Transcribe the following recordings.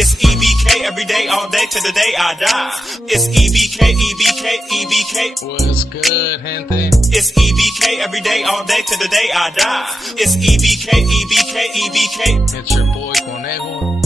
It's E.B.K every day, all day, to the day I die. It's E.B.K, E.B.K, E.B.K. What's good, gente? It's E.B.K every day, all day, to the day I die. It's E.B.K, E.B.K, E.B.K. It's your boy Conejo.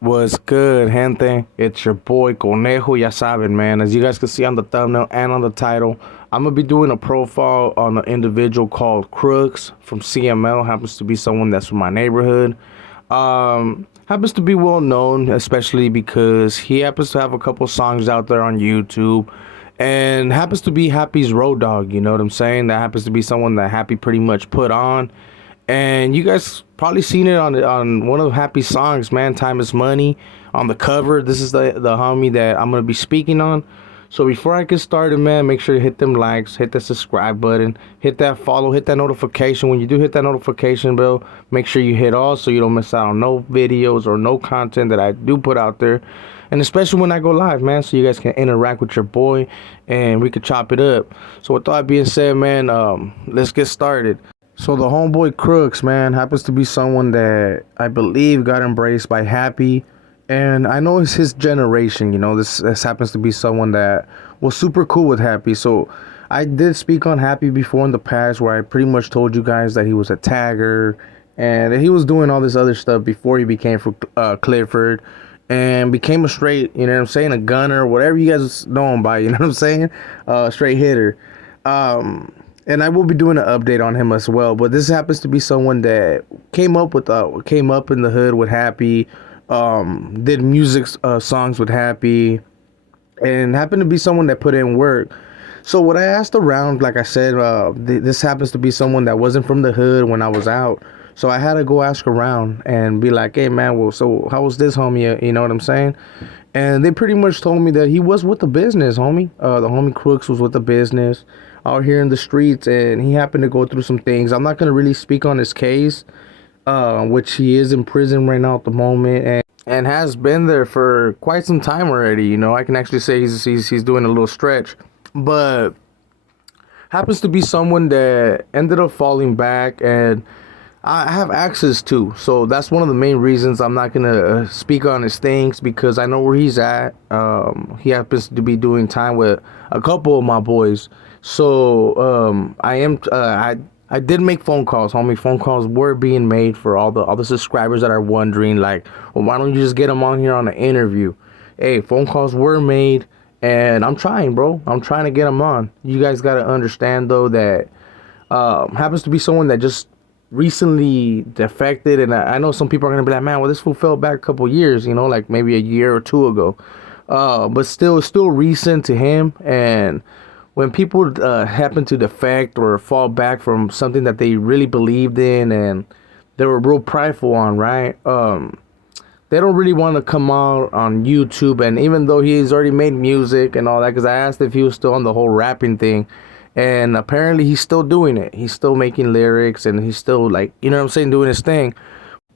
What's good, gente? It's your boy Conejo, ya saben, man. As you guys can see on the thumbnail and on the title, I'm going to be doing a profile on an individual called Crooks from CML. Happens to be someone that's from my neighborhood. Happens to be well known, especially because he happens to have a couple songs out there on YouTube. And happens to be Happy's road dog, you know what I'm saying? That happens to be someone that Happy pretty much put on. And you guys probably seen it on one of Happy's songs, man. Time is Money. On the cover, this is the homie that I'm going to be speaking on. So before I get started, man, make sure you hit them likes, hit that subscribe button, hit that follow, hit that notification. When you do hit that notification bell, make sure you hit all so you don't miss out on no videos or no content that I do put out there. And especially when I go live, man, so you guys can interact with your boy and we could chop it up. So with that being said, man, let's get started. So the homeboy Crooks, man, happens to be someone that I believe got embraced by Happy. And I know it's his generation, you know, this happens to be someone that was super cool with Happy. So I did speak on Happy before in the past where I pretty much told you guys that he was a tagger and that he was doing all this other stuff before he became Clifford and became a straight, you know what I'm saying, a gunner, whatever you guys know him by, you know what I'm saying, straight hitter. And I will be doing an update on him as well. But this happens to be someone that came up in the hood with Happy, did music songs with Happy, and happened to be someone that put in work. So what I asked around, like I said, this happens to be someone that wasn't from the hood when I was out. So I had to go ask around and be like, hey, man, well, so how was this homie? You know what I'm saying? And they pretty much told me that he was with the business, homie. The homie Crooks was with the business out here in the streets, and he happened to go through some things. I'm not going to really speak on his case, which he is in prison right now at the moment, and has been there for quite some time already. You know, I can actually say he's doing a little stretch, but happens to be someone that ended up falling back, and I have access to. So that's one of the main reasons I'm not going to speak on his things, because I know where he's at. He happens to be doing time with a couple of my boys. So I did make phone calls, homie. Phone calls were being made for all the subscribers that are wondering, like, well, why don't you just get them on here on an interview? Hey, phone calls were made, and I'm trying, bro. I'm trying to get them on. You guys got to understand, though, that happens to be someone that just recently defected, and I know some people are going to be like, man, well, this fool fell back a couple years, you know, like maybe a year or two ago. But still recent to him, and when people happen to defect or fall back from something that they really believed in and they were real prideful on, right? They don't really want to come out on YouTube. And even though he's already made music and all that, because I asked if he was still on the whole rapping thing, and apparently he's still doing it. He's still making lyrics, and he's still, like, you know what I'm saying, doing his thing.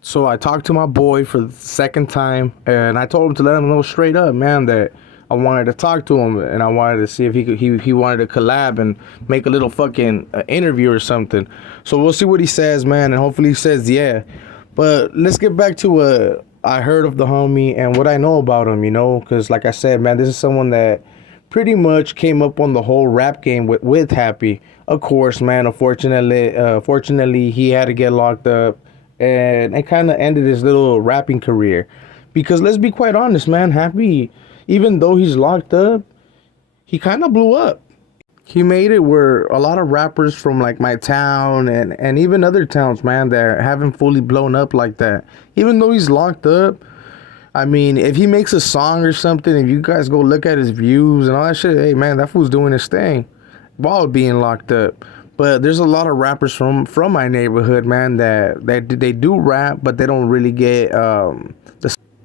So I talked to my boy for the second time, and I told him to let him know straight up, man, that I wanted to talk to him, and I wanted to see if he wanted to collab and make a little fucking interview or something. So we'll see what he says, man, and hopefully he says yeah. But let's get back to what I heard of the homie and what I know about him, you know, because like I said, man, this is someone that pretty much came up on the whole rap game with Happy. Of course, man, fortunately, he had to get locked up, and it kind of ended his little rapping career. Because let's be quite honest, man, Happy, even though he's locked up, he kind of blew up. He made it where a lot of rappers from like my town and even other towns, man, that haven't fully blown up like that. Even though he's locked up, I mean, if he makes a song or something, if you guys go look at his views and all that shit, hey, man, that fool's doing his thing while being locked up. But there's a lot of rappers from my neighborhood, man, that they do rap, but they don't really get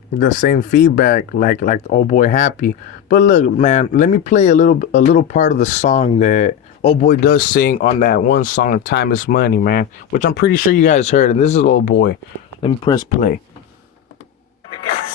the same feedback like old boy Happy. But look, man, let me play a little part of the song that old boy does sing on that one song, Time is Money, man, which I'm pretty sure you guys heard, and this is old boy. Let me press play.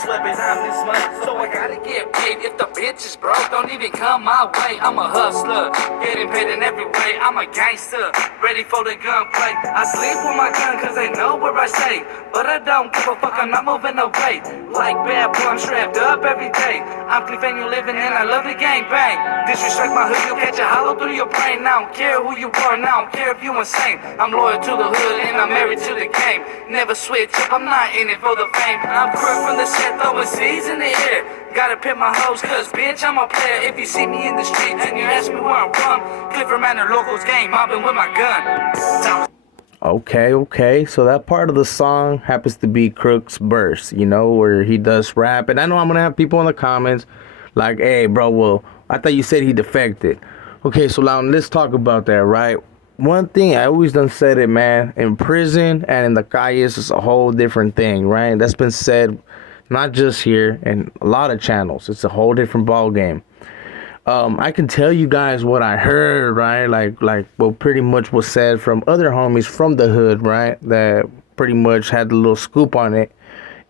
So I gotta get paid. If the bitch is broke, don't even come my way. I'm a hustler, getting paid in every way. I'm a gangster, ready for the gunplay. I sleep with my gun cause they know where I stay, but I don't give a fuck, I'm not moving away. Like bad boy, I'm strapped up every day. I'm clean and you living and I love the gang bang. Disrespect my hood, you'll catch a hollow through your brain. I don't care who you are, and I don't care if you insane. I'm loyal to the hood and I'm married to the game. Never switch up, I'm not in it for the fame. I'm Crookz from the set, throwing seeds in the air. Gotta pit my hoes, cause bitch, I'm a player. If you see me in the streets and you ask me where I'm from, Clifford Manor Locals gang, mobbing with my gun. Okay. So that part of the song happens to be Crooks' verse, you know, where he does rap. And I know I'm gonna have people in the comments like, hey, bro, well, I thought you said he defected. Okay, so now let's talk about that, right? One thing, I always done said it, man. In prison and in the calles, it's a whole different thing, right? That's been said not just here, and a lot of channels. It's a whole different ball game. I can tell you guys what I heard, right? Like what pretty much was said from other homies from the hood, right? That pretty much had the little scoop on it.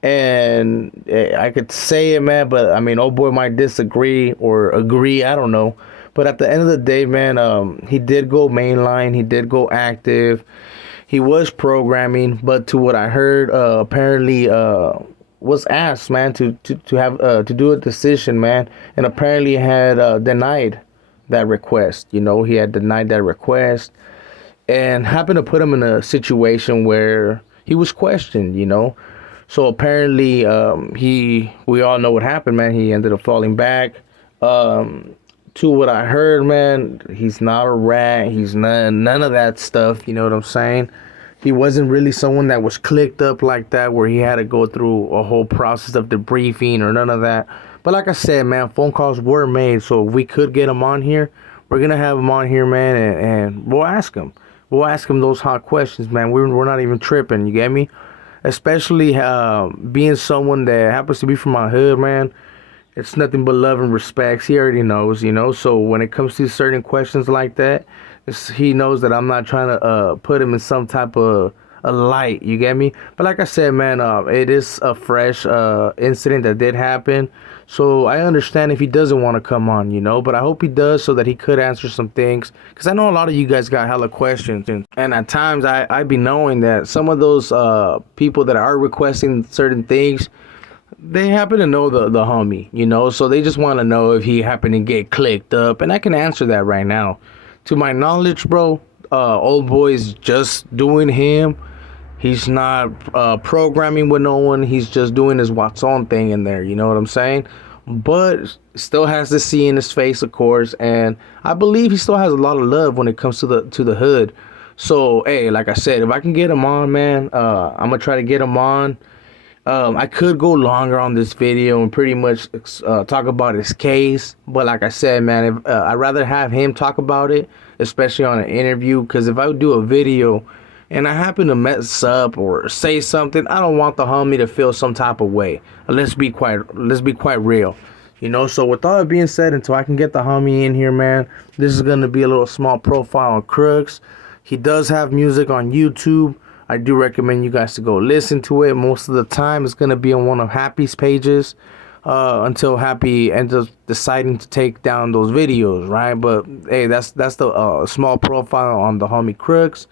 And I could say it, man, but I mean, old boy might disagree or agree. I don't know. But at the end of the day, man, he did go mainline. He did go active. He was programming, but to what I heard, apparently was asked, man, to have to do a decision, man, and apparently had denied that request. You know, he had denied that request, and happened to put him in a situation where he was questioned. You know, so apparently we all know what happened, man. He ended up falling back. To what I heard, man, he's not a rat. He's none of that stuff. You know what I'm saying? He wasn't really someone that was clicked up like that, where he had to go through a whole process of debriefing or none of that. But like I said, man, phone calls were made, so if we could get him on here, we're gonna have him on here, man, and we'll ask him. We'll ask him those hot questions, man. We're not even tripping. You get me? Especially being someone that happens to be from my hood, man. It's nothing but love and respect. He already knows, you know. So when it comes to certain questions like that, he knows that I'm not trying to put him in some type of a light. You get me? But like I said, man, it is a fresh incident that did happen. So I understand if he doesn't want to come on, you know. But I hope he does, so that he could answer some things. Because I know a lot of you guys got hella questions. And at times I be knowing that some of those people that are requesting certain things, they happen to know the homie, you know, so they just want to know if he happened to get clicked up, and I can answer that right now. To my knowledge, bro, old boy's just doing him. He's not programming with no one. He's just doing his what's on thing in there, you know what I'm saying? But still has the C in his face, of course, and I believe he still has a lot of love when it comes to the hood. So, hey, like I said, if I can get him on, man, I'm gonna try to get him on. I could go longer on this video and pretty much talk about his case, but like I said, man, I'd rather have him talk about it, especially on an interview, because if I would do a video and I happen to mess up or say something, I don't want the homie to feel some type of way. Let's be quite real, you know. So with all that being said, until I can get the homie in here, man, this is gonna be a little small profile on Crooks. He does have music on YouTube. I do recommend you guys to go listen to it. Most of the time, it's going to be on one of Happy's pages until Happy ends up deciding to take down those videos, right? But, hey, that's the small profile on the homie Crooks.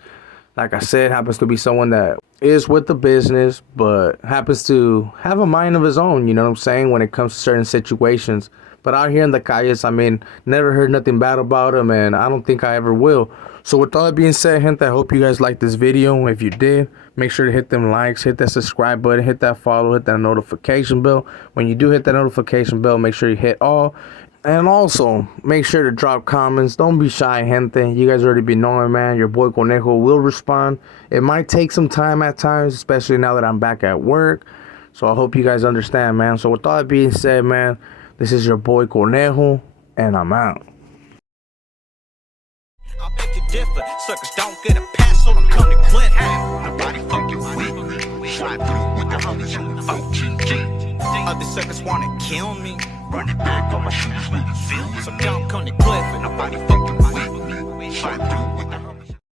Like I said, happens to be someone that is with the business, but happens to have a mind of his own, you know what I'm saying, when it comes to certain situations. But out here in the calles, I mean, never heard nothing bad about him, and I don't think I ever will. So with all that being said, gente, I hope you guys liked this video. If you did, make sure to hit them likes, hit that subscribe button, hit that follow, hit that notification bell. When you do hit that notification bell, make sure you hit all. And also, make sure to drop comments. Don't be shy, gente. You guys already be knowing, man. Your boy Conejo will respond. It might take some time at times, especially now that I'm back at work. So I hope you guys understand, man. So with all that being said, man, this is your boy Conejo, and I'm out. I beg to differ, suckers don't get a pass, so I'm coming to clip. Nobody fucking with me. Slide through with the homies on the OGG. Other suckers wanna kill me. Running back on my shoes when you feel me. So don't come to clip, and nobody fucking with me. Slide through with the